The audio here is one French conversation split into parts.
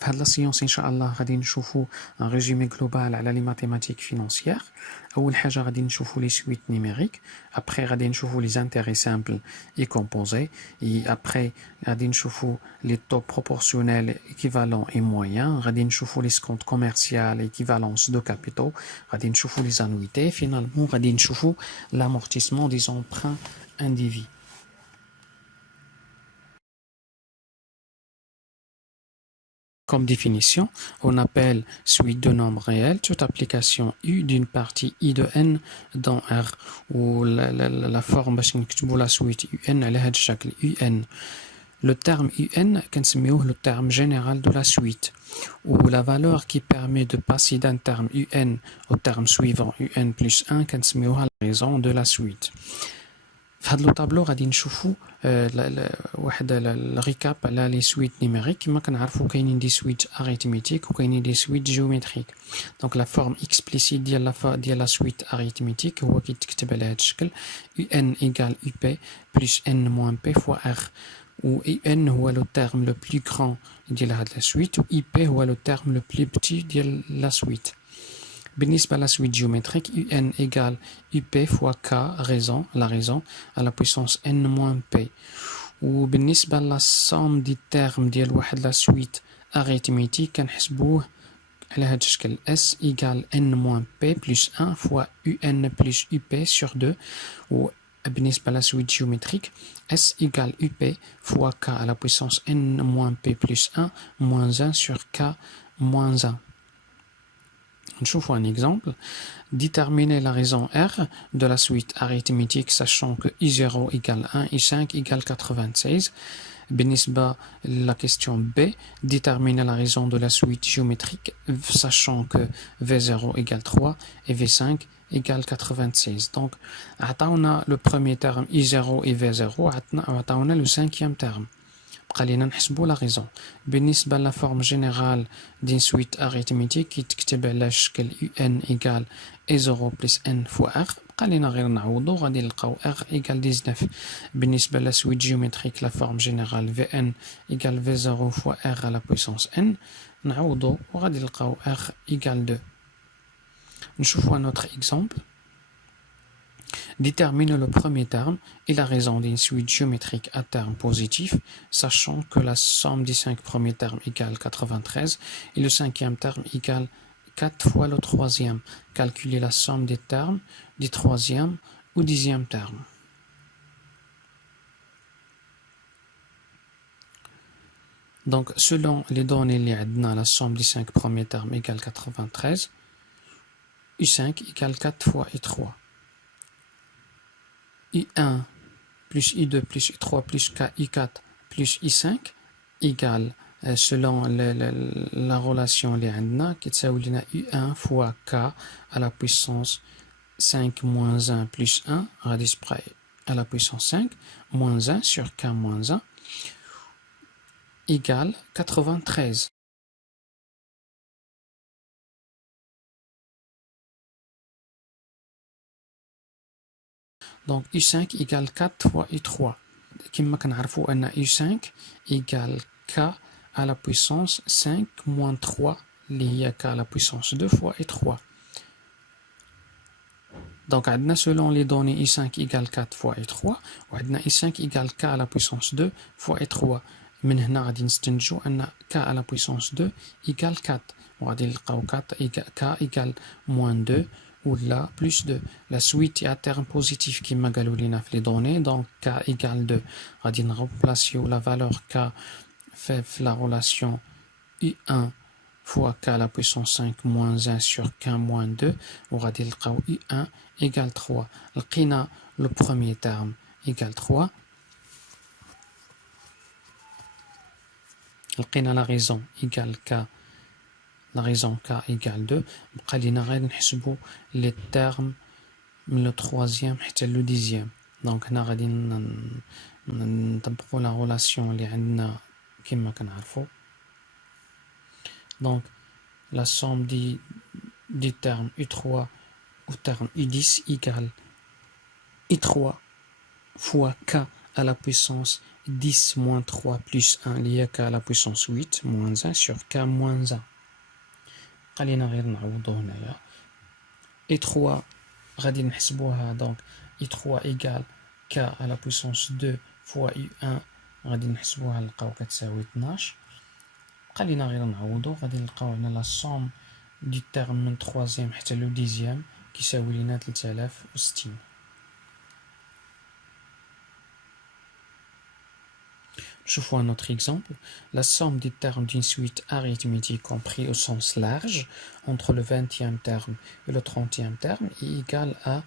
في هذه لا سيونس ان شاء الله غادي نشوفوا ان ريزومي جلوبال على لي ماتيماتيك فينانسيير. اول حاجه غادي نشوفوا لي سويت نيميريك، ابري غادي نشوفوا لي زانتيري سامبل اي كومبوزي، اي ابري غادي نشوفوا لي طو بروبورسيونيل ايكيفالون اي موين، غادي نشوفوا لي سكونت كوميرسيال ايكيفالونس دو كابيتو، غادي نشوفوا لي زانويتي، فينالمون غادي نشوفوا l'amortissement des emprunts indivis. Comme définition, on appelle suite de nombres réels toute application U d'une partie I de N dans R, ou la forme de la suite UN à l'head chaque UN. Le terme UN, c'est le terme général de la suite, ou la valeur qui permet de passer d'un terme UN au terme suivant UN plus 1, c'est la raison de la suite. في هذا الطابلو غادي نشوفوا واحد الريكاب على لي سويت نيميريك. كما كنعرفوا كاينين دي سويت اريثميتيك وكاينين دي سويت جيومتريك. دونك لا فورم اكسبليسيت ديال لا سويت اريثميتيك هو كيتكتب على هذا الشكل ان ايكال يو بي بلس ان موان بي فوا ار، و اي ان هو لو تيرم لو بلو غران ديال هاد لا سويت، و اي بي هو لو تيرم لو بلو بتي ديال لا سويت. بالنسبة à la suite géométrique, UN égale UP fois K raison, la raison, à la puissance N moins P. Ou بالنسبة à la somme des termes ديال واحد la suite arithmétique كنحسبوه على هذا الشكل S égale N moins P plus 1 fois UN plus UP sur 2. ou بالنسبة à la suite géométrique, S égale UP fois K à la puissance N moins P plus 1 moins 1 sur K moins 1. Nchoufou un exemple. Déterminer la raison R de la suite arithmétique sachant que I0 égale 1, I5 égale 96. بالنسبة la question B, déterminer la raison de la suite géométrique sachant que V0 égale 3 et V5 égale 96. Donc, on a le premier terme I0 et V0, on a le cinquième terme. خلينا نحسبوا لا ريزون. بالنسبه لا فورم جينيرال دين سويت اريثميتيك كيتكتب على شكل يو ان ايكال اي 0 بلس ان فوا ار، خلينا غير نعوضو غادي نلقاو ار ايكال 19. بالنسبه لا سويت جيومتريك لا فورم جينيرال في ان ايكال في 0 فوا ار على بويسونس ان، نعوضو وغادي نلقاو ار ايكال 2. نشوفوا un autre exemple. Détermine le premier terme et la raison d'une suite géométrique à terme positif, sachant que la somme des 5 premiers termes égale 93 et le cinquième terme égale 4 fois le troisième. Calculer la somme des termes du troisième ou dixième terme. Donc, selon les données la somme des 5 premiers termes égale 93, U5 égale 4 fois I3. I1 plus I2 plus I3 plus I4 plus I5 égale selon la relation qui est U1 fois K à la puissance 5 moins 1 plus 1 radius près à la puissance 5 moins 1 sur K moins 1 égale 93. Donc U5 égale 4 fois U3. Comme nous savons, U5 égale K à la puissance 5 moins 3, lié K à la puissance 2 fois U3. Donc, selon les données, I5 égale 4 fois U3, I5 égale K à la puissance 2 fois U3. من هنا غادي نستنتجوا ان K à la puissance 2 égale 4. وغادي نلقاو K égale moins 2 ou là plus 2. La suite est à terme positif qui m'a galé les données, donc K égale 2. غادي نرemplacer la valeur K fait la relation U1 fois K à la puissance 5 moins 1 sur K moins 2. وغادي نلقاو U1 égale 3. لقينا le premier terme égale 3. لقينا la raison égale K. La raison K égale 2. بقالينا غير نحسبوا les termes من le troisième حتى le dixième. Donc هنا غادي نطبقوا la relation اللي عندنا كما كنعرفوا. Donc la somme du terme U3 au terme U10 égale I3 fois K à la puissance 10 moins 3 plus 1 il y a k à la puissance 8 moins 1 sur k moins 1. خلينا غير نعوضو هنايا i3 غادي نحسبوها donc i3 égale k à la puissance 2 fois u1 غادي نحسبوها نلقاو كتساوي 12. خلينا غير نعوضو غادي نلقاو هنا لا somme du terme من 3e حتى لو 10e كيساوي لينا 3060. Choufou un autre exemple. La somme des termes d'une suite arithmétique compris au sens large entre le 20e terme et le 30e terme est égale à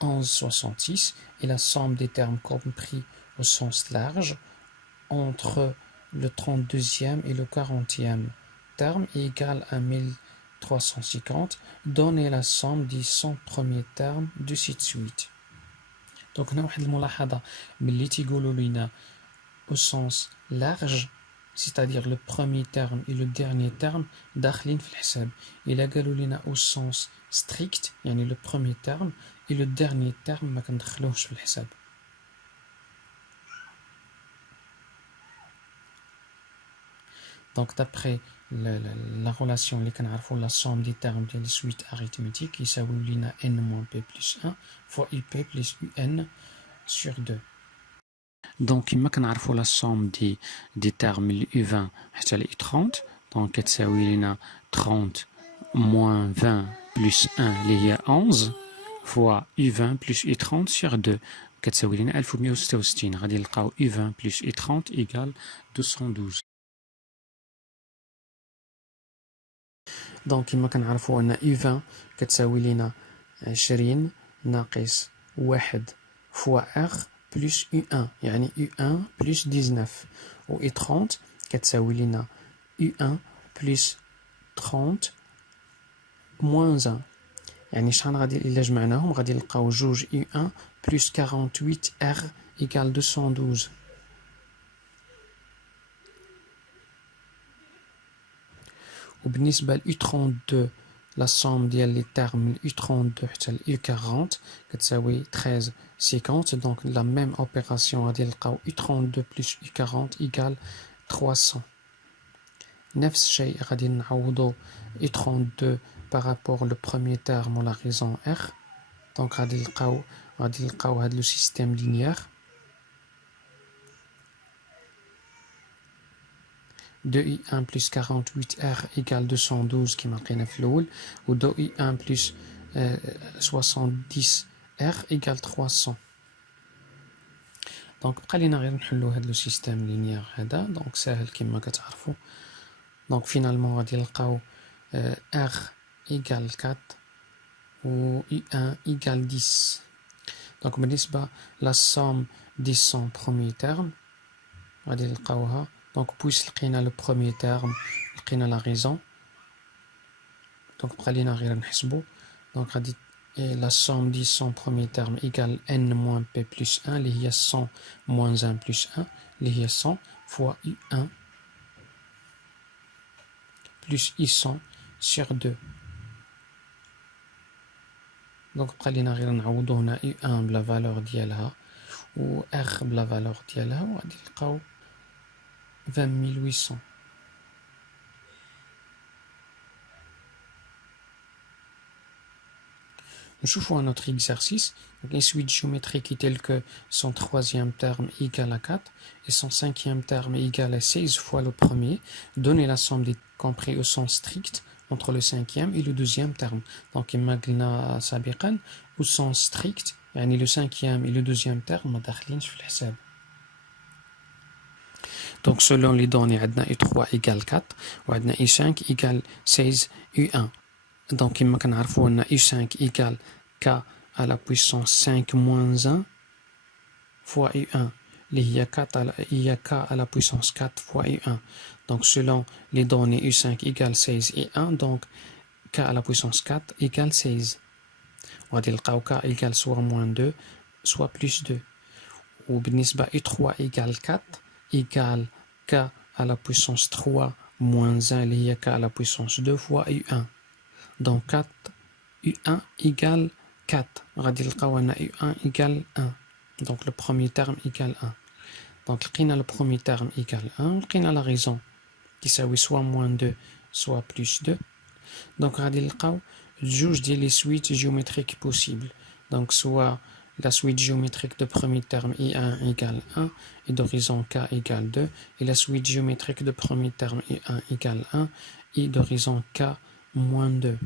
11,66 et la somme des termes compris au sens large entre le 32e et le 40e terme est égale à 1350. Donnez la somme des 100 premiers termes de cette suite. Donc, nous avons une au sens large, c'est-à-dire le premier terme et le dernier terme, داخلين في الحساب. إلا قالوا لنا au sens strict, يعني le premier terme et le dernier terme ما كندخلوهش في الحساب. Donc d'après la relation اللي كنعرفوا la somme des termes ديال suite arithmétique يساوي لنا n moins p plus 1 fois up plus un sur 2. Donc, كما كنعرفوا la somme des termes u20 حتى ل u30 donc كتساوي لنا 30 moins 20 plus 1 اللي هي 11 fois u20 plus u30 sur 2 كتساوي لنا 1166. غادي نلقاو u20 plus u30 égale 212. donc كما كنعرفوا ان u20 كتساوي لنا 20 ناقص 1 fois r plus U1 يعني U1 plus 19 و U30 كتساوي لنا U1 plus 30 moins 1 يعني شحال غادي إلا جمعناهم غادي نلقاو جوج U1 plus 48 R égale 212. وبالنسبة ل U32 la somme ديال les termes U32 حتى ل U40 كتساوي 13,50 donc la même opération غادي نلقاو U32 plus U40 égale 300. نفس الشيء غادي نعوضو U32 par rapport le premier terme ou la raison R donc غادي نلقاو هاد le système linéaire 2i1 plus 48r égale 212 كما لقينا في الأول و 2i1 plus 70r égale 300. دونك بقى لينا غير نحلو هاد لو سيستيم لينيير هذا دونك ساهل كما كتعرفوا. دونك فينالمون غادي نلقاو r égale 4 و i1 égale 10. دونك بالنسبة la somme des 100 premiers termes غادي نلقاوها donc puisque لقينا le premier terme لقينا la raison donc بقى لينا غير نحسبو donc غادي la somme des 100 premiers termes égale n moins p plus 1 اللي هي 100 moins 1 plus 1 اللي هي 100 fois u1 plus i100 sur 2 donc بقى لينا غير نعوضو هنا u1 بلا valeur ديالها و r بلا valeur ديالها وغادي نلقاو 20800. Nous faisons un autre exercice. Une suite géométrique telle que son troisième terme égale à 4 et son cinquième terme égale à 16 fois le premier. Donnez la somme des compris au sens strict entre le cinquième et le deuxième terme. Donc, imagina sabiqan au sens strict, يعني le cinquième et le deuxième terme ما داخلينش في الحساب. Donc, selon les données, U3 égale 4 ou U5 égale 16 U1. Donc, il U5 égale K à la puissance 5 moins 1 fois U1. Il y a K à la puissance 4 fois U1. Donc, selon les données, U5 égale 16 et 1. Donc, K à la puissance 4 égale 16. On va dire K égale soit moins 2, soit plus 2. Ou U3 égale 4 égale K à la puissance 3 moins 1, il y a K à la puissance 2 fois U1. Donc 4, U1 égale 4. غادي نلقاو هنا U1 égale 1. Donc le premier terme égale 1. Donc le premier terme égale 1, on a la raison qui s'appelle soit moins 2, soit plus 2. Donc on va dire les suites géométriques possibles. Donc soit la suite géométrique de premier terme I1 égale 1 et d'horizon K égale 2, et la suite géométrique de premier terme I1 égale 1 et d'horizon K moins 2.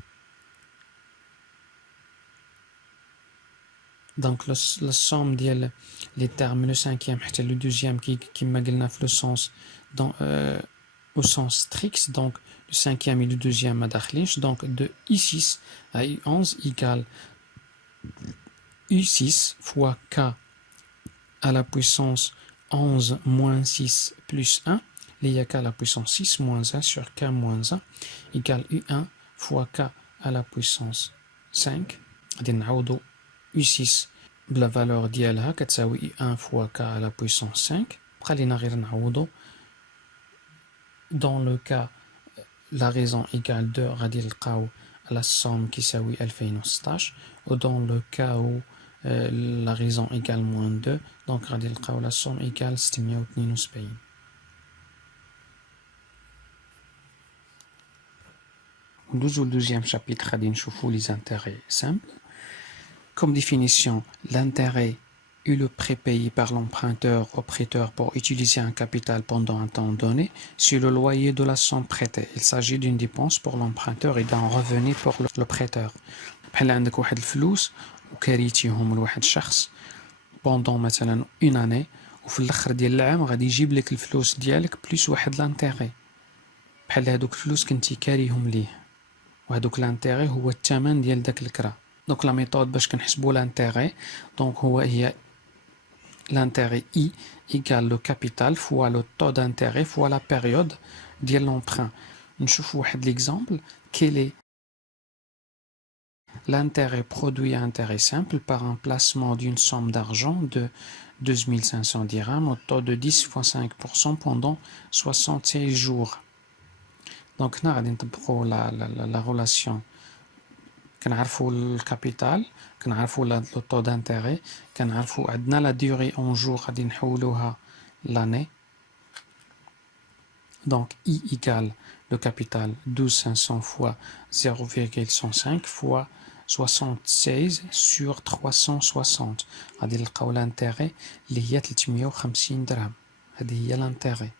Donc la somme ديال les termes le cinquième et le deuxième qui m'a قلنا في le sens au sens strict, donc le cinquième et le deuxième ما داخلينش, donc de I6 à I11 égale U6 fois K à la puissance 11 moins 6 plus 1, il y a K à la puissance 6 moins 1 sur K moins 1 égale U1 fois K à la puissance 5. U6 la valeur ديالها كتساوي I1 fois K à la puissance 5. خلينا غير نعوضو. Dans le cas la raison égale 2 غادي نلقاو la somme كيساوي 2016, ou dans le cas où la raison égale moins 2, donc غادي نلقاو la somme égale 672. ندوزو للدوزيام chapitre غادي نشوفو les intérêts simples. Comme définition, l'intérêt est le prêt payé par l'emprunteur au prêteur pour utiliser un capital pendant un temps donné sur le loyer de la somme prêtée. Il s'agit d'une dépense pour l'emprunteur et d'un revenu pour le prêteur. بحال عندك واحد الفلوس وكريتيهم لواحد الشخص pendant مثلا une année, وفي الاخر ديال العام غادي يجيب لك الفلوس ديالك بلس واحد لانتيغي. بحال هادوك الفلوس كنتي كاريهم ليه, وهادوك لانتيغي هو الثمن ديال داك الكرا. Donc la méthode باش كنحسبوا l'intérêt, donc هي l'intérêt I égale le capital fois le taux d'intérêt fois la période ديال l'emprunt. نشوفوا واحد l'exemple. Quel est l'intérêt produit à intérêt simple par un placement d'une somme d'argent de 2500 dirhams au taux de 10,5% pendant 66 jours. Donc nous غادي نطبقوا la relation. كنعرفوا الكابيتال, كنعرفوا لو طو دانتيغي, كنعرفوا عندنا لا ديوري اون جور غادي نحولوها لاني. Donc I égale le capital 12500 fois 0,105 fois 76 sur 360. غادي نلقاو l'intérêt اللي هي 350 درهم. هذه هي l'intérêt.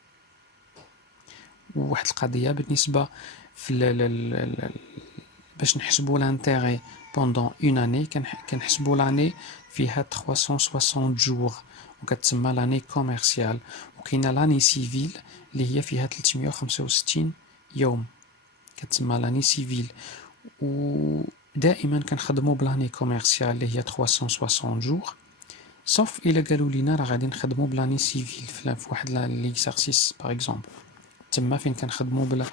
وواحد القضيه بالنسبه في باش نحسبوا l'intérêt pendant une année, كنحسبوا l'année فيها 360 jours وكتسمى l'année commerciale, وكاينه l'année civile اللي هي فيها 365 يوم كتسمى l'année civile. ودائما كنخدموا بلاني كوميرسيال اللي هي 360 jours, sauf الا قالوا لينا راه غادي نخدموا بلاني سيفيل في واحد ليكزارسيس باغ اكزومبل, تما فين كنخدموا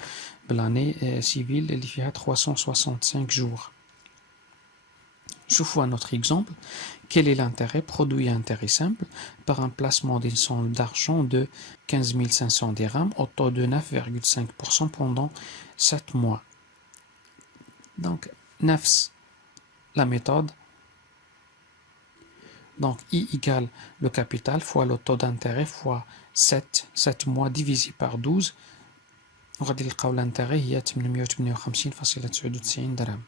بلاني سيفيل اللي فيها 365 jours. Choufou un autre exemple. Quel est l'intérêt produit à intérêt simple par un placement d'une somme d'argent de 15 500 dirhams au taux de 9,5% pendant 7 mois. Donc, nafs, la méthode. Donc, I égale le capital fois le taux d'intérêt fois 7 mois divisé par 12. وغادي نلقاو l'intérêt هي 858,99 درهم.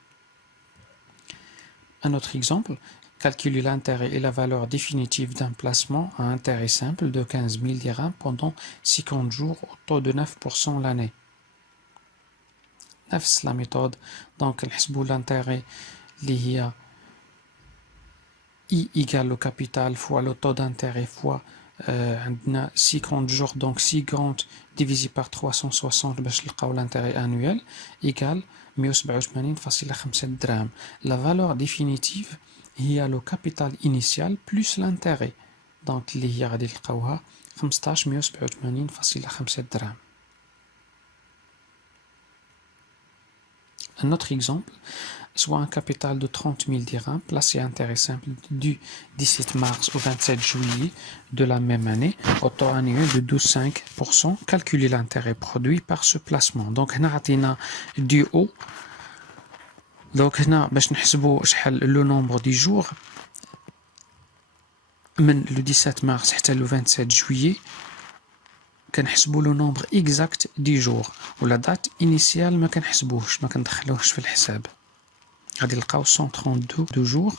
Un autre exemple, calculer l'intérêt et la valeur définitive d'un placement à intérêt simple de 15 000 dirhams pendant 50 jours au taux de 9% l'année. نفس la méthode, donc نحسبوا l'intérêt اللي هي I égale le capital fois le taux d'intérêt fois عندنا 50 jours, donc 50 divisé par 360 باش نلقاو l'intérêt annuel égale 187,5 درهم. La valeur définitive هي le capital initial plus l'intérêt, donc اللي هي غادي نلقاوها 187,5 درهم. Un autre exemple, soit un capital de 30 000 dirhams placé à intérêt simple du 17 mars au 27 juillet de la même année au taux annuel de 12,5%. Calculer l'intérêt produit par ce placement. Donc, هنا عطينا du haut. Donc, هنا باش نحسبوا شحال le nombre de jours. من le 17 mars حتى le 27 juillet كنحسبوا لو نومبر اكزاكت دي جور ولا دات انيسيال ما كنحسبوهش ما كندخلوهش في الحساب غادي نلقاو 132 دو جور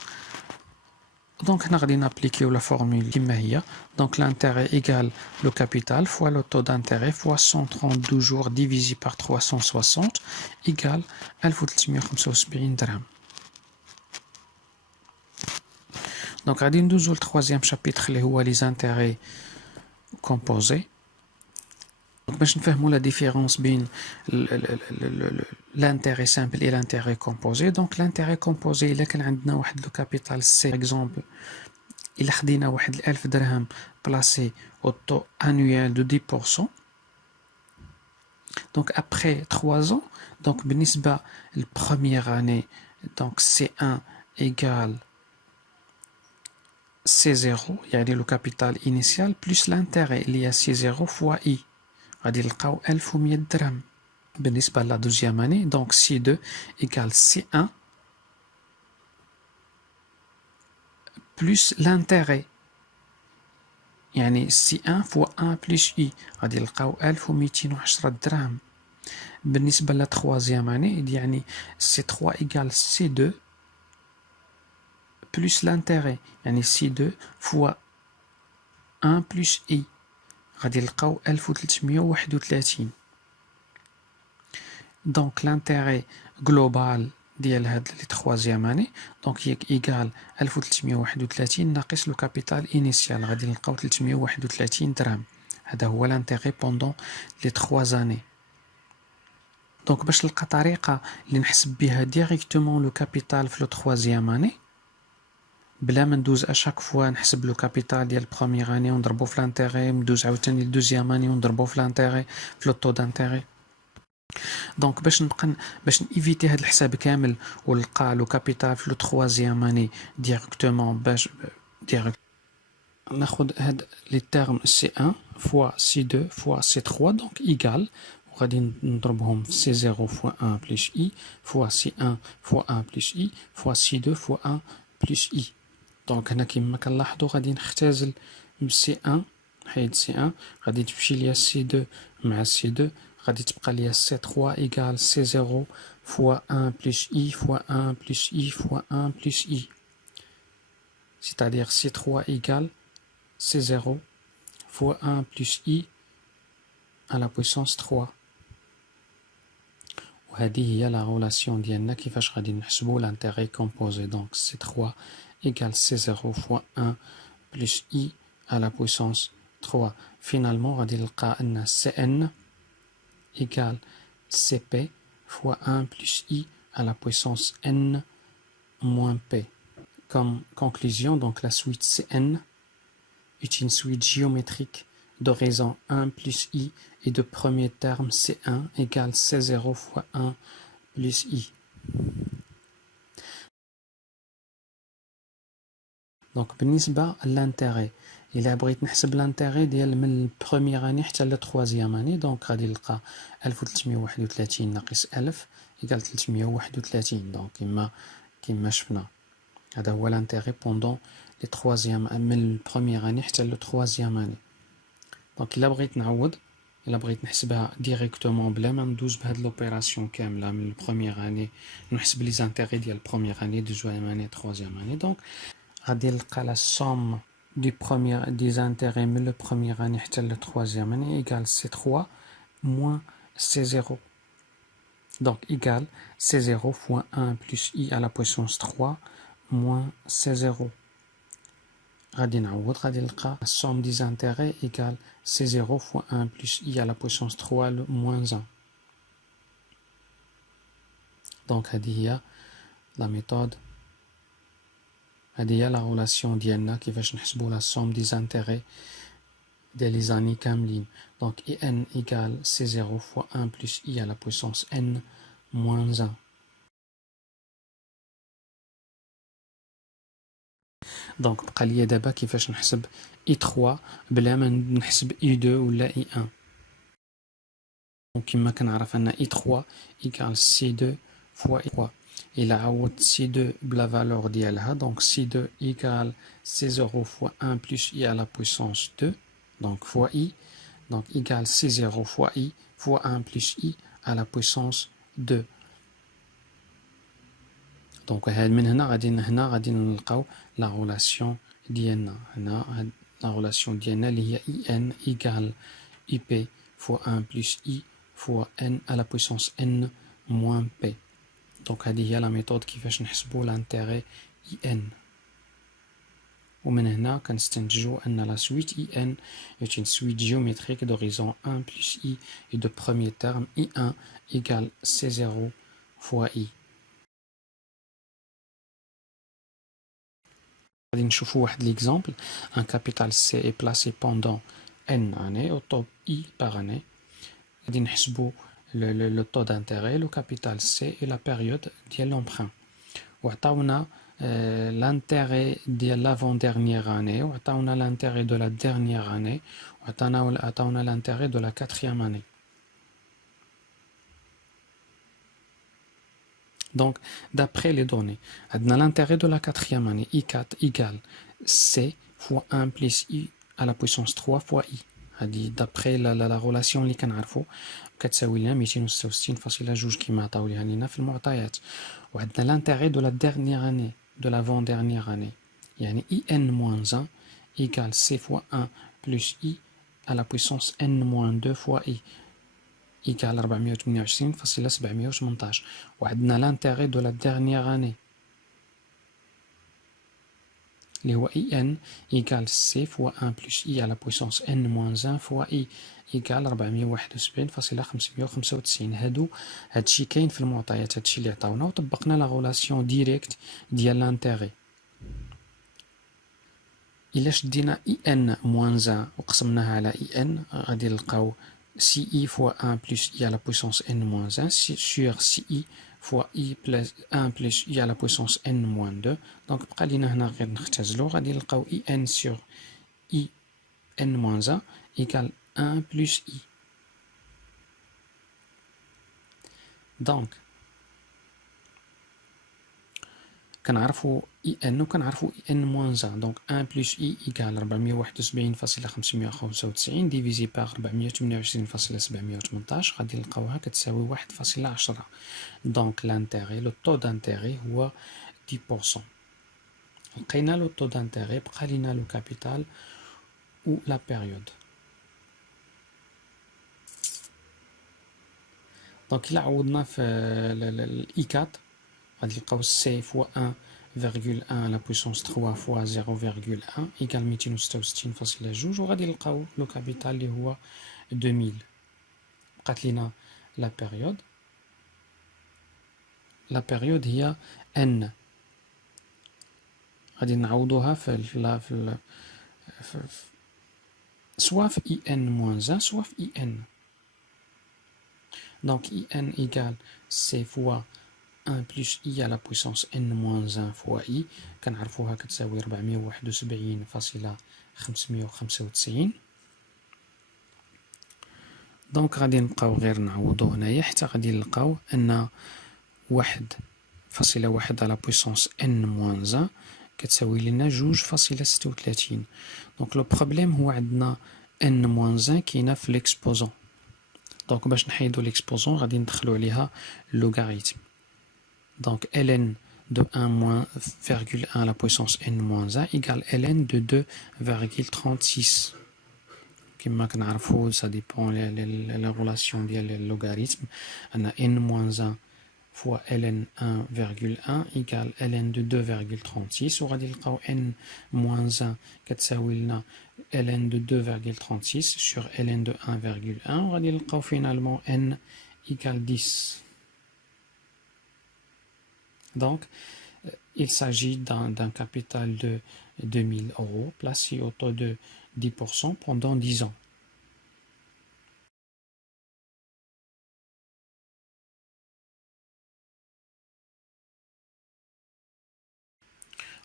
دونك هنا غادي نابليكيو لا فورمول كما هي دونك l'intérêt égale le capital fois le taux d'intérêt fois 132 jours divisé par 360 égale 1375 درهم. دونك غادي ندوزو للتروازيام شابيتر اللي هو لي زانتيري كومبوزي. باش نفهموا لا ديفيرونس بين l'intérêt simple et l'intérêt composé. Donc l'intérêt composé الا كان عندنا واحد لو كابيتال سي اكزومبل الا خدينا واحد 1000 درهم بلاسي au taux annuel de 10%. Donc après 3 ans, donc بالنسبة للبروميير année, donc C1 égale C0 يعني le capital initial plus l'intérêt اللي هي C0 fois I غادي نلقاو 1100 درهم. بالنسبة لا دوزيام اني دونك C2 égale C1 plus l'intérêt يعني C1 fois 1 plus I غادي نلقاو 1210 درهم. بالنسبة لا تخوازيام اني يعني C3 égale C2 plus l'intérêt يعني C2 fois 1 plus I غادي نلقاو 1331. Donc l'intérêt global ديال هاد لي تخوازيام اني دونك هي ايكال 1331 ناقص لو كابيتال انيسيال غادي نلقاو 331 درهم. هذا هو l'intérêt pendant لي 3 années. دونك باش نلقى طريقه اللي نحسب بها ديريكتومون لو كابيتال في لو تخوازيام اني بلا ما ندوز اشاك فوا نحسب لو كابيتال ديال بروميير اني ونضربو في لانتيغي ندوز عاوتاني لدوزيام اني ونضربو في لانتيغي في لو طو دانتيغي. دونك باش نيفيتي هاد الحساب كامل ونلقى لو كابيتال في لو تخوازيام اني ديريكتومون باش ديريكت ناخد هاد لي تيرم C1 فوا C2 فوا C3 دونك ايكال وغادي نضربهم في C0 فوا 1 بلس I فوا C1 فوا 1 بلس I فوا C2 فوا 1 بلس I. دونك هنا كما كنلاحظوا غادي نختزل C1 نحيد C1 غادي تمشي ليا C2 مع C2 غادي تبقى ليا C3 إيكال C0 فوا 1 بلس I فوا 1 بلس I فوا 1 بلس I. C'est-à-dire C3 إيكال C0 فوا 1 بلس I à la puissance 3. وهذه هي لا غولاسيون ديالنا كيفاش غادي نحسبوا l'intérêt composé. Donc C3 égale C0 fois 1 plus I à la puissance 3. Finalement, غادي نلقى أن Cn égale Cp fois 1 plus I à la puissance n moins P. Comme conclusion, donc la suite Cn est une suite géométrique de raison 1 plus I et de premier terme C1 égale C0 fois 1 plus I. Donc بالنسبة l'intérêt إلا بغيت نحسب l'intérêt ديال من البروميير اني حتى للتخوازيام اني دونك غادي نلقى 1331 ناقص 1000 إيكال 331. دونك كما شفنا هذا هو l'intérêt pendant لي تخوازيام من البروميير اني حتى للتخوازيام اني. دونك إلا بغيت نعوض إلا بغيت نحسبها ديريكتومون بلا ما ندوز بهاد لوبيراسيون كاملة من البروميير اني نحسب لي زانتيغي ديال البروميير اني دوزيام اني تخوازيام اني دونك غادي نلقى لا somme des intérêts من le premier année حتى le troisième année égale C3 moins C0. Donc égale C0 fois 1 plus I à la puissance 3 moins C0. غادي نعوض غادي نلقى la somme des intérêts égale C0 fois 1 plus I à la puissance 3 le moins 1. Donc هذه هي la méthode. هذه هي لا غولاسيون ديالنا كيفاش نحسبوا لا somme des intérêts ديال لي زاني كاملين. دونك ان ايكال C0 fois 1 plus I à la puissance n moins 1. دونك بقى ليا دابا كيفاش نحسب I3 بلا ما نحسب I2 ولا I1. دونك كما كنعرف ان I3 ايكال C2 fois I3 il a C2 la valeur d'ILH, donc C2 égale C0 fois 1 plus I à la puissance 2, donc fois I, donc égale C0 fois I fois 1 plus I à la puissance 2. Donc من هنا غادي نلقاو la relation ديالنا هنا la relation ديالنا اللي هي IN égale IP fois 1 plus I fois N à la puissance N moins P. Donc هذه هي la méthode كيفاش نحسبوا l'intérêt IN. ومن هنا كنستنتجوا أن la suite IN est une suite géométrique d'horizon 1 plus I et de premier terme I1 égale C0 fois I. غادي نشوفوا واحد l'exemple. Un capital C est placé pendant N années au taux I par année. غادي نحسبوا le taux d'intérêt, le capital C et la période ديال l'emprunt. وعطاونا l'intérêt de l'avant-dernière année, وعطاونا l'intérêt de la dernière année, وعطاونا l'intérêt de la quatrième année. Donc, d'après les données, l'intérêt de la quatrième année, I4 égale C fois 1 plus I à la puissance 3 fois I. D'après la relation اللي كنعرفوا كتساوي لنا 266.2 كما عطاو ليها لينا في المعطيات. وعندنا l'intérêt de la dernière année, de l'avant-dernière année. يعني IN-1 égale C fois 1 plus I à la puissance N-2 fois I. égale 428.718. وعندنا l'intérêt de la dernière année اللي هو IN égale C fois 1 plus I à la puissance N-1 fois I égale 471.595. هادشي كاين في المعطيات، هادشي اللي عطاونا وطبقنا لا غولاسيون ديريكت ديال l'intérêt. إلا شدينا IN-1 وقسمناها على IN غادي نلقاو CI fois 1 plus I à la puissance N-1 sur CI fois I plus 1 plus I à la puissance N-2. Donc بقى لينا هنا غير نختزلو، غادي نلقاو IN sur I N-1 égale 1 plus I. Donc كنعرفوا IN وكنعرفوا IN-1. Donc 1 plus I égale 471.595 divisé par 428.718 غادي نلقاوها كتساوي 1.10. Donc l'intérêt, le taux d'intérêt هو 10%. لقينا le taux d'intérêt، بقى لينا le capital ou la période. Donc إلا عوضنا في I4 غادي نلقاو C fois 1,1 à la puissance 3 fois 0,1 égale 266.2 وغادي نلقاو لو كابيتال اللي هو 2000. بقات لينا لا بيريود، لا بيريود هي N. غادي نعوضوها في سوا في IN-1 سوا في IN. Donc IN égale C fois 1 plus I à la puissance N-1 fois I كنعرفوها كتساوي 471.595. دونك غادي نبقاو غير نعوضو هنايا حتى غادي نلقاو أن 1.1 على puissance N-1 كتساوي لنا 2.36. دونك لو بروبليم هو عندنا N-1 كاينة في l'exposant. دونك باش نحيدو l'exposant غادي ندخلو عليها اللوغاريتم. Donc ln de 1,1 à la puissance n-1 égale ln de 2,36. كما كنعرفو ça dépend la relation ديال اللوغاريتم. أنا n-1 fois ln 1,1 égale ln de 2,36 وغادي نلقاو n-1 كتساوي لنا ln de 2,36 sur ln de 1,1 وغادي نلقاو finalement n égale 10. Donc, il s'agit d'un capital de 2000 € placé au taux de 10% pendant 10 ans.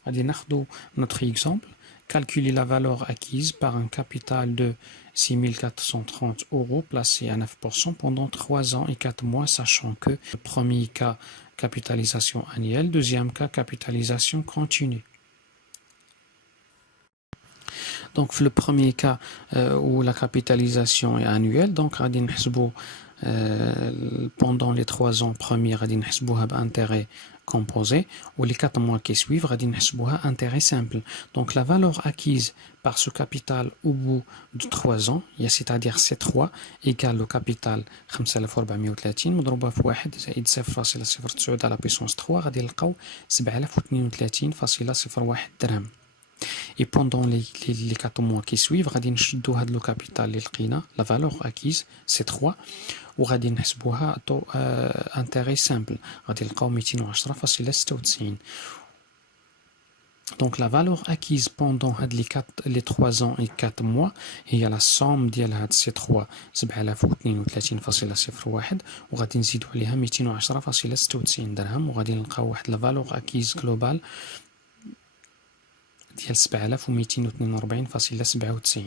غادي ناخدو notre exemple. calculer la valeur acquise par un capital de 6 430 € placé à 9% pendant 3 ans et 4 mois, sachant que le premier cas, capitalisation annuelle, deuxième cas, capitalisation continue. Donc, le premier cas où la capitalisation est annuelle, donc, pendant les 3 ans premiers, on va intérêt composé, ou les 4 mois qui suivent, on va intérêt simple. Donc, la valeur acquise par ce capital au bout de 3 ans, c'est-à-dire C3, égale le capital 5430 مضروبة في 1 زائد 0.09 على puissance 3 غادي نلقاو 7032.01 درهم. Et pendant les 4 mois qui suivent, غادي نشدو هاد لو كابيتال اللي لقينا la valeur acquise C3 وغادي نحسبوها طو intérêt simple غادي نلقاو 210.96. Donc la valeur acquise pendant les 3 ans et 4 mois هي la somme ديال هاد C3 7032.01 وغادي نزيدو عليها 210.96 درهم وغادي نلقاو واحد la valeur acquise globale ديال 7242.97.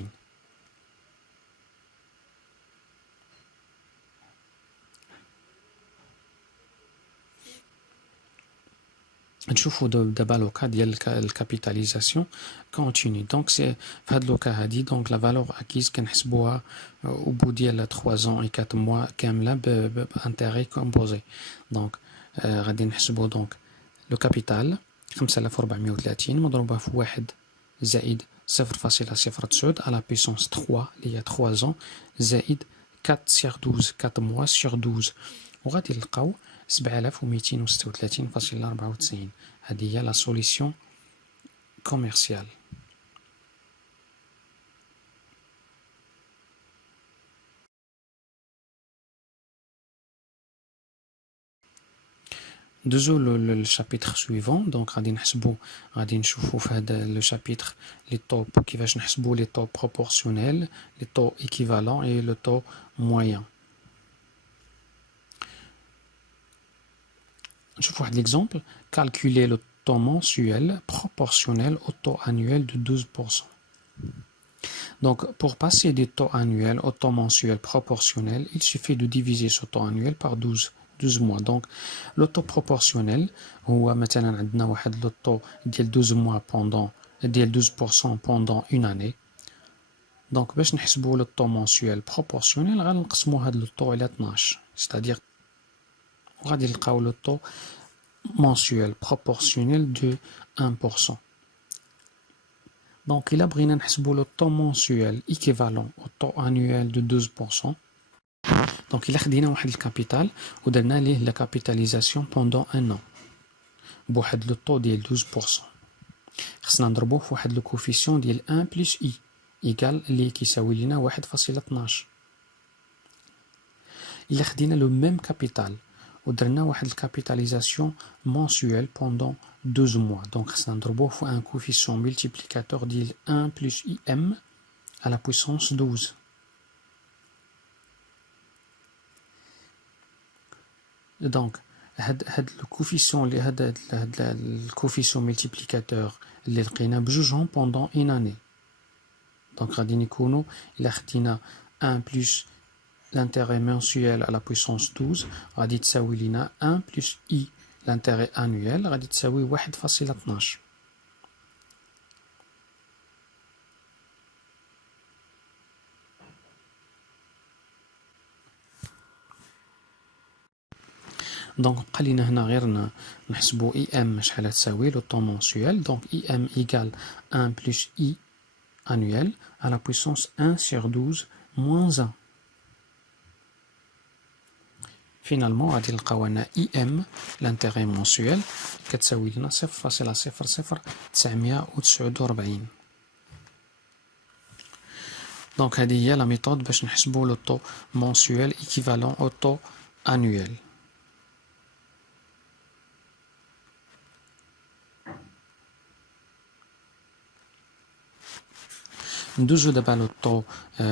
نشوفوا دابا لو كا ديال الكابيتاليزاسيون كونتيني. دونك سي في هاد لو كا هادي دونك لا فالور اكيز كنحسبوها او بو ديال 3 ans et 4 mois كامله بانتيغي كومبوزي. دونك غادي نحسبوا دونك لو كابيتال 5430 مضروبه في 1 زائد 0.09 على puissance 3 اللي هي 3 ans زائد 4 sur 12 4 mois sur 12 وغادي نلقاو 7236.94. هذه هي لا سوليسيون كوميرسيال. Deux le chapitre suivant, donc غادي نشوفوا في هذا le chapitre les taux كيفاش نحسبوا les taux proportionnels, les taux équivalents et le taux moyen. نشوف واحد l'exemple, calculer le taux mensuel proportionnel au taux annuel de 12%. Donc, pour passer des taux annuels au taux mensuel proportionnel, il suffit de diviser ce taux annuel par 12 mois. Donc, le taux proportionnel, هو مثلا عندنا واحد le taux ديال 12 mois pendant ديال 12% pendant une année. Donc, باش نحسبوا le taux mensuel proportionnel, غنقسموا هاد le taux على 12, c'est-à-dire غادي نلقاو le taux mensuel proportionnel de 1%. Donc, il a بغينا نحسبوا le taux mensuel équivalent au taux annuel de 12%. Donc, il a خدينا واحد الكابيتال ودرنا ليه la capitalisation pendant un an بواحد le taux ديال 12%. خصنا نضربوه في واحد le coefficient ديال 1 plus i égal اللي كيساوي لنا 1.12. il a خدينا le même capital ودرنا واحد الكابيتاليزاسيون mensuelle pendant 12 mois. Donc خصنا نضربوه في un coefficient multiplicateur ديال 1 plus im à la puissance 12. Donc هاد le coefficient اللي هاد le coefficient multiplicateur اللي لقينا بجوجهم pendant une année. Donc غادي نكونوا إلا خدينا 1 plus l'intérêt mensuel à la puissance 12 غادي تساوي لنا 1 plus i l'intérêt annuel غادي تساوي 1.12. دونك بقى لينا هنا غير نحسبوا IM شحال تساوي لو طون منسويل. دونك IM égale 1 plus I annuel à la puissance 1 sur 12 moins 1. Finalement غادي نلقاو لنا IM l'intérêt mensuel كتساوي لنا 0.00949. دونك هذه هي لا ميثود باش نحسبوا لو طو mensuel équivalent au taux annuel. ندوزو دابا le taux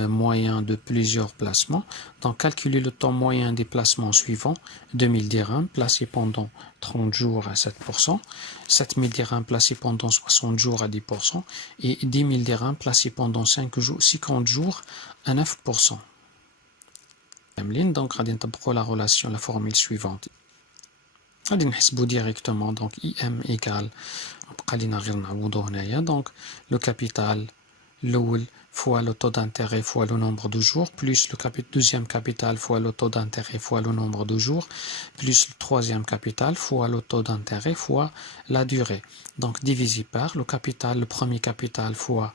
moyen de plusieurs placements. Donc calculer le taux moyen des placements suivants: 2000 dirhams placés pendant 30 jours à 7%, 7000 dirhams placés pendant 60 jours à 10% et 10 000 dirhams placés pendant 50 jours à 9%. Donc غادي نطبقوا la relation, la formule suivante. غادي نحسبوا directement donc IM égale بقى لينا غير نعوضو هنايا. Donc le capital الأول fois le taux d'intérêt fois le nombre de jours, plus le deuxième capital fois le taux d'intérêt fois le nombre de jours, plus le troisième capital fois le taux d'intérêt fois la durée. Donc divisé par le capital, le premier capital fois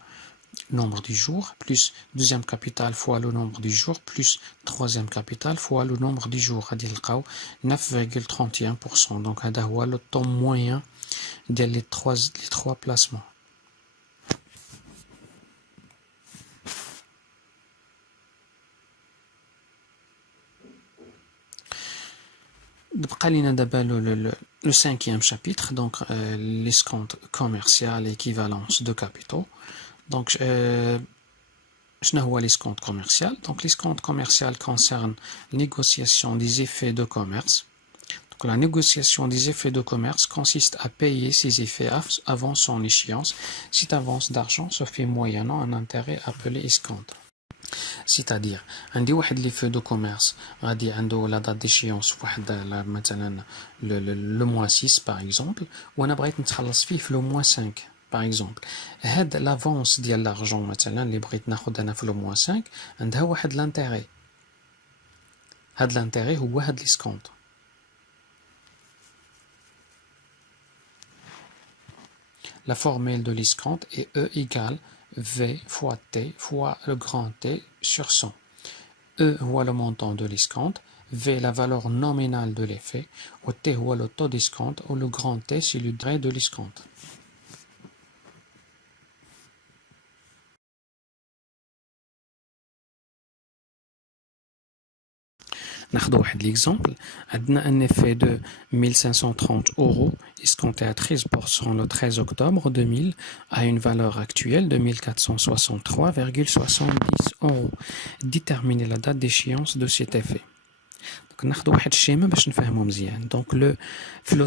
nombre du jour, plus deuxième capital fois le nombre du jour, plus troisième capital fois le nombre du jour. غادي نلقاو 9,31%. Donc هذا هو le taux moyen ديال les trois placements. بقى لينا دابا le cinquième chapitre, donc l'escompte commercial, équivalence de capitaux. Donc شنو هو l'escompte commercial? Donc l'escompte commercial concerne la négociation des effets de commerce. Donc la négociation des effets de commerce consiste à payer ces effets avant son échéance. Cette avance d'argent se fait moyennant un intérêt appelé escompte. C'est-à-dire عندي واحد لي فو دو كوميرس غادي عنده لا دات ديشيونس فواحد مثلا لو موا 6 باغ اكزومبل وانا بغيت نتخلص فيه في لو موا 5 باغ اكزومبل. هاد لافونس ديال لارجون مثلا اللي بغيت ناخذ انا في لو موا 5 عندها واحد لانتيغي. هاد لانتيغي هو هاد ليسكونط. La formule de l'escompte est E égale V fois T fois le grand T sur 100. E هو le montant de l'escompte, V la valeur nominale de l'effet, ou T هو le taux d'escompte, ou le grand T c'est le degré de l'escompte. ناخذ واحد l'exemple. عندنا un effet de 1530 euros escompté à 13% le 13 octobre 2000 à une valeur actuelle de 1463,70 euros. Déterminer la date d'échéance de cet effet. Donc ناخذ واحد الشيمة باش نفهمو مزيان. Donc le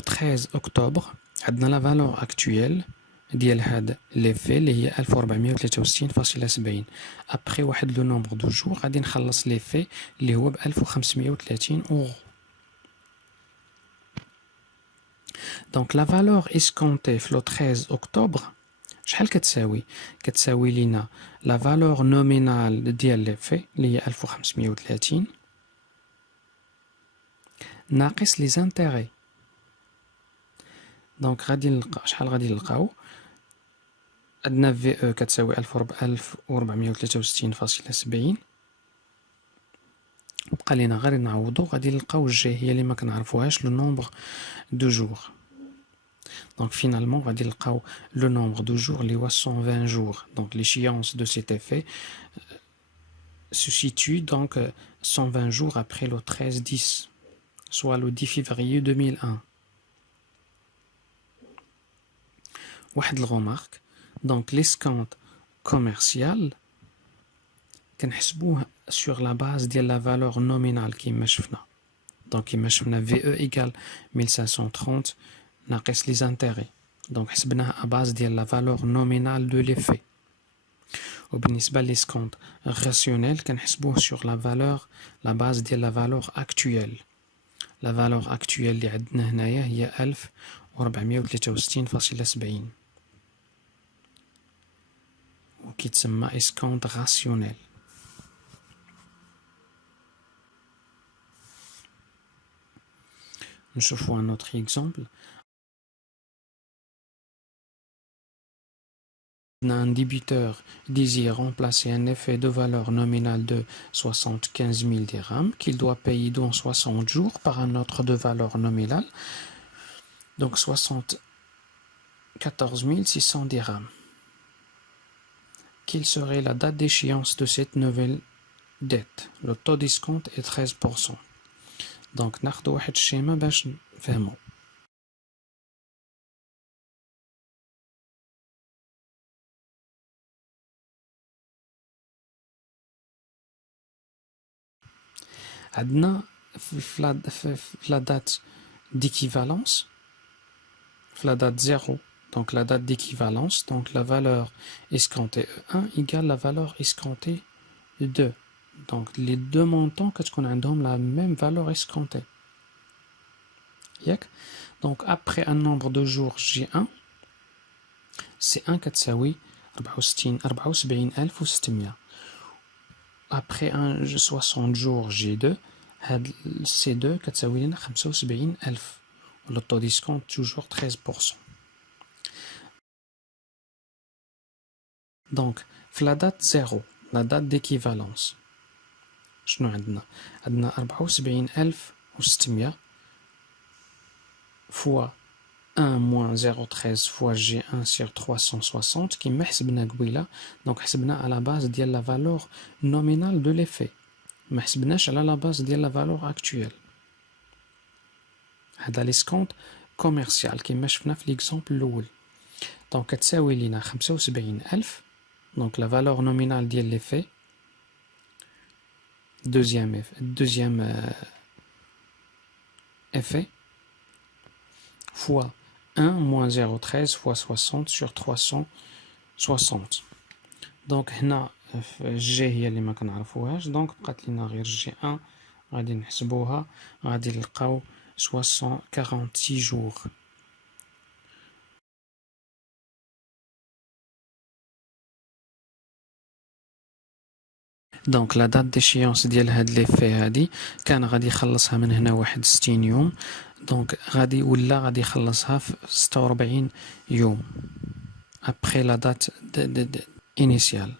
13 octobre عندنا la valeur actuelle ديال هاد ليفي اللي هي 1463.70. ابخي واحد لو نومبر دو جور غادي نخلص ليفي اللي هو ب 1530 اورو. دونك لا فالور اسكونتي في لو 13 اكتوبر شحال كتساوي؟ كتساوي لينا لا فالور نومينال ديال ليفي اللي هي 1530 ناقص لي زانتيغي. دونك غادي نلقى شحال غادي نلقاو؟ عندنا في او كتساوي 1463.70. بقى لينا غير نعوضو غادي نلقاو الجي هي اللي ما كنعرفوهاش لو نومبر دو جور. دونك فينالمون غادي نلقاو لو نومبر دو جور اللي هو 120 جور. دونك l'échéance de cet effet se situe donc 120 jours après le 13-10, soit le 10 février 2001. واحد الغومارك. Donc l'escompte commercial كنحسبوه sur la base ديال la valeur nominale كيما شفنا. Donc كيما شفنا VE égale 1530 ناقص les intérêts. Donc حسبناها à base ديال la valeur nominale de l'effet. وبالنسبة للescompte rationnel كنحسبوه sur la base ديال la valeur actuelle. La valeur actuelle اللي عندنا هنايا هي 1463.70 وكيتسمى escompte rationnel. نشوفوا un autre exemple. Un débiteur désire remplacer un effet de valeur nominale de 75 000 dirhams qu'il doit payer dans 60 jours par un autre de valeur nominale, donc 74 600 dirhams. Quelle serait la date d'échéance de cette nouvelle dette? Le taux d'escompte est 13%. Donc ناخذ واحد الشيمة باش نفهمو. عندنا في la date d'équivalence, la date 0, donc la date d'équivalence, donc la valeur escomptée E1 égale la valeur escomptée 2. Donc les deux montants qu'on a la même valeur escomptée. Donc après un nombre de jours J1, c'est 1 كتساوي 74,600. Après un 60 jours J2, C2 كتساوي لنا 75,000. Le taux d'escompte toujours 13%. Donc, la date 0, la date d'équivalence. شنو عندنا؟ عندنا 74,600 fois 1 moins 0,13 fois G1 sur 360 qui مع حسبنا قبيله. Donc حسبنا à la base ديال la valeur nominale de l'effet. ما حسبناش على la base ديال la valeur actuelle. هذا l'escompte commercial كما شفنا في l'exemple الأول. Donc كتساوي لنا 75,000. Donc la valeur nominale de l'effet, deuxième effet, fois 1 moins 0,13 fois 60 sur 360. Donc هنا G هي اللي ما كنعرفوهاش، donc بقات لنا غير G1 غادي نحسبوها، غادي نلقاو 46 jours. دونك لا دات ديشيونس ديال هاد ليفي هادي كان غادي يخلصها من هنا 61 يوم، دونك غادي يخلصها في 46 يوم ابخي لا دات انيسيال.